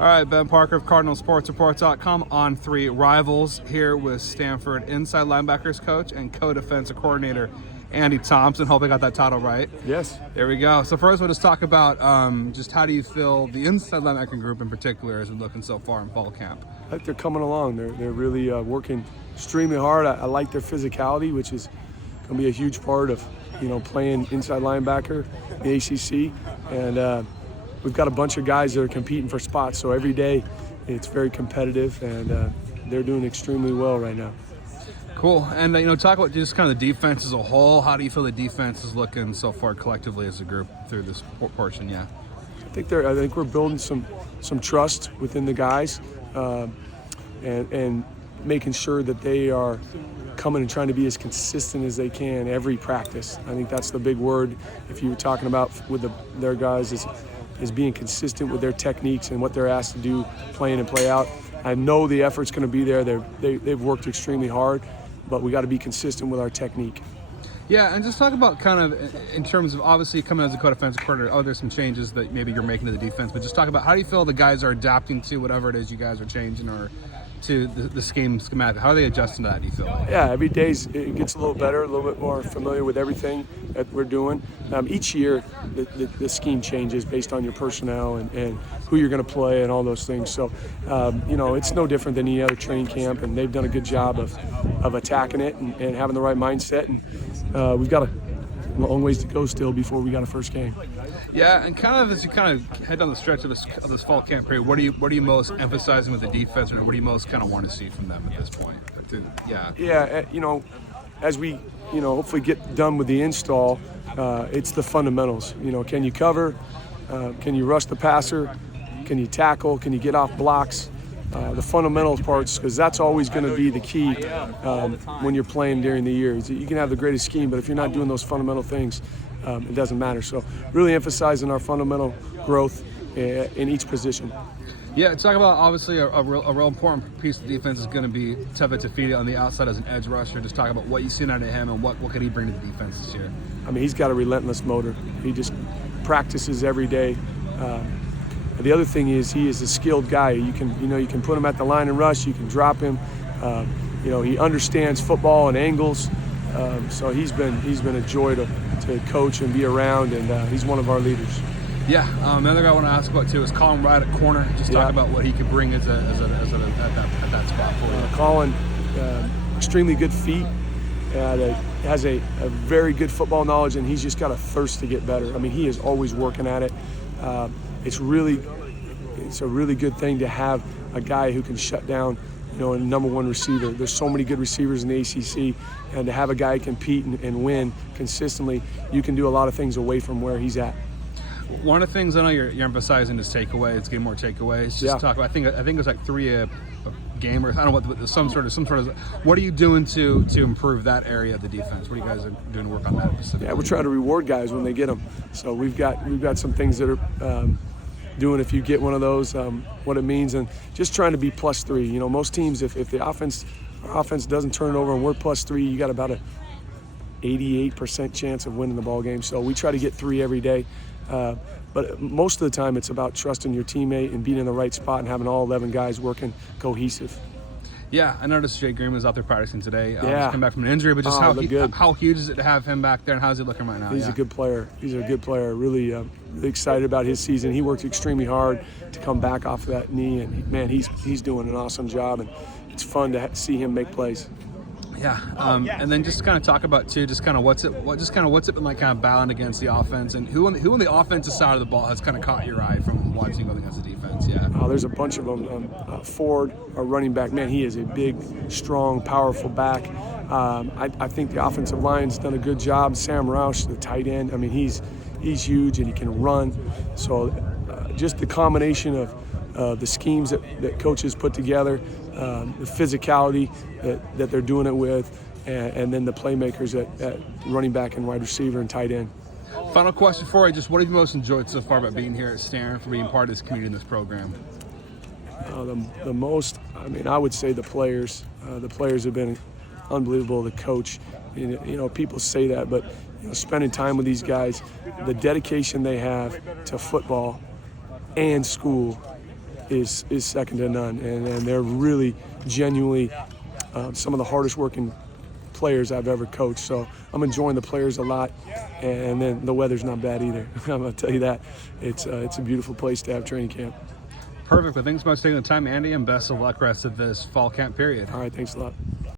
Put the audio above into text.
All right, Ben Parker of CardinalSportsReport.com on 3 Rivals here with Stanford inside linebackers coach and co-defensive coordinator Andy Thompson. Hope I got that title right. Yes. There we go. So first we'll just talk about just how do you feel the inside linebacker group in particular has been looking so far in fall camp? I think they're coming along. They're really working extremely hard. I like their physicality, which is going to be a huge part of playing inside linebacker in the ACC. And we've got a bunch of guys that are competing for spots. So every day it's very competitive, and they're doing extremely well right now. Cool. And talk about just kind of the defense as a whole. How do you feel the defense is looking so far collectively as a group through this portion? Yeah. I think we're building some trust within the guys, and making sure that they are coming and trying to be as consistent as they can every practice. I think that's the big word. If you were talking about with their guys is being consistent with their techniques and what they're asked to do, play in and play out. I know the effort's going to be there. They've worked extremely hard, but we got to be consistent with our technique. Yeah, and just talk about kind of in terms of obviously coming as a co-defensive coordinator. Oh, there's some changes that maybe you're making to the defense, but just talk about how do you feel the guys are adapting to whatever it is you guys are changing or to the schematic. How are they adjusting to that, do you feel like? Yeah, every day it gets a little better, a little bit more familiar with everything that we're doing. Each year the scheme changes based on your personnel and who you're going to play and all those things. So, it's no different than any other training camp, and they've done a good job of attacking it and having the right mindset. And we've got a long ways to go still before we got a first game. Yeah, and kind of as you kind of head down the stretch of this fall camp period, what are you most emphasizing with the defense, or what do you most kind of want to see from them at this point? Yeah, as we hopefully get done with the install, it's the fundamentals. Can you cover? Can you rush the passer? Can you tackle? Can you get off blocks? The fundamental parts, because that's always going to be the key when you're playing during the year. You can have the greatest scheme, but if you're not doing those fundamental things, it doesn't matter. So really emphasizing our fundamental growth in each position. Yeah, talk about obviously a real important piece of the defense is going to be Teva Tafiti on the outside as an edge rusher. Just talk about what you've seen out of him and what could he bring to the defense this year. I mean, he's got a relentless motor. He just practices every day. The other thing is he is a skilled guy. You can put him at the line and rush. You can drop him. He understands football and angles. So he's been a joy to coach and be around, and he's one of our leaders. Yeah. Another guy I want to ask about too is Colin Wright at corner. Just talk about what he could bring at that spot for you. Colin, extremely good feet. Has a very good football knowledge, and he's just got a thirst to get better. I mean, he is always working at it. It's a really good thing to have a guy who can shut down, a number one receiver. There's so many good receivers in the ACC, and to have a guy compete and win consistently, you can do a lot of things away from where he's at. One of the things I know you're emphasizing is takeaways, getting more takeaways. Just talk about. I think it was like 3 a game, or I don't know what some sort of. What are you doing to improve that area of the defense? What are you guys doing to work on that specifically? Yeah, we're trying to reward guys when they get them. So we've got some things that are doing if you get one of those, what it means, and just trying to be +3. Most teams, if the offense doesn't turn it over and we're +3, you got about a 88% chance of winning the ball game. So we try to get 3 every day. But most of the time it's about trusting your teammate and being in the right spot and having all 11 guys working cohesive. Yeah, I noticed Jay Green was out there practicing today. He's come back from an injury, but just how huge is it to have him back there, and how's he looking right now? He's a good player. He's a good player. Really excited about his season. He worked extremely hard to come back off of that knee, and he's doing an awesome job, and it's fun to see him make plays. Yeah, and then just kind of talk about too, just kind of what's it been like, kind of battling against the offense, and who on the offensive side of the ball has kind of caught your eye from watching going against the defense? Yeah. There's a bunch of them. Ford, our running back, man, he is a big, strong, powerful back. I think the offensive line's done a good job. Sam Roush, the tight end, I mean, he's huge and he can run. So just the combination of the schemes that coaches put together, the physicality that they're doing it with, and then the playmakers at running back and wide receiver and tight end. Final question for you, just what have you most enjoyed so far about being here at Stanford, for being part of this community in this program? The most, I would say the players. The players have been unbelievable to coach. People say that, but spending time with these guys, the dedication they have to football and school is second to none, and they're really genuinely some of the hardest working players I've ever coached. So I'm enjoying the players a lot, and then the weather's not bad either. I'm gonna tell you that. It's a beautiful place to have training camp. Perfect. Well, thanks so much for taking the time, Andy, and best of luck rest of this fall camp period. All right, thanks a lot.